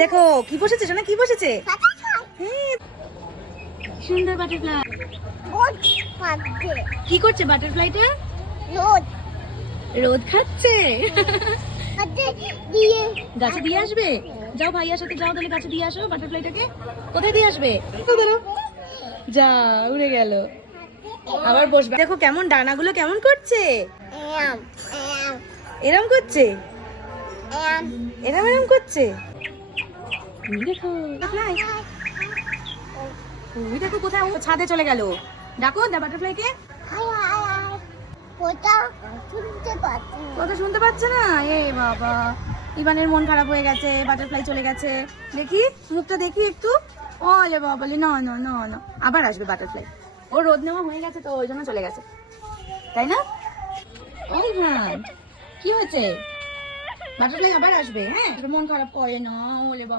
দেখো কি বসেছে শোনা, কি বসেছে? সুন্দর বাটারফ্লাই। কি করছে বাটারফ্লাইটা? রোদ খাচ্ছে। গাছে দিয়ে আসবে? যাও ভাইয়ার সাথে যাও, তাহলে গাছে দিয়ে আসো বাটারফ্লাইটাকে। কোথায় দিয়ে আসবে? যা, উড়ে গেল। আবার বসবে। দেখো কেমন ডানাগুলো কেমন করছে, এরম করছে, এরম করছে। দেখো দেখো কোথায় ছাদে চলে গেল। ডাকো বাটারফ্লাইকে। কথা শুনতে পাচ্ছে না। এ বাবা, ইভানের মন খারাপ হয়ে গেছে, বাটারফ্লাই চলে গেছে। দেখি মুখটা দেখি একটু। ওলে বাবা, না না না না, আবার আসবে বাটারফ্লাই। ও রোদ নেওয়া হয়ে গেছে তো ওই জন্য চলে গেছে, তাই না? ও হ্যাঁ, কি হয়েছে? বাটারফ্লাই আবার আসবে। হ্যাঁ, মন খারাপ করে না। ওলে বাবা।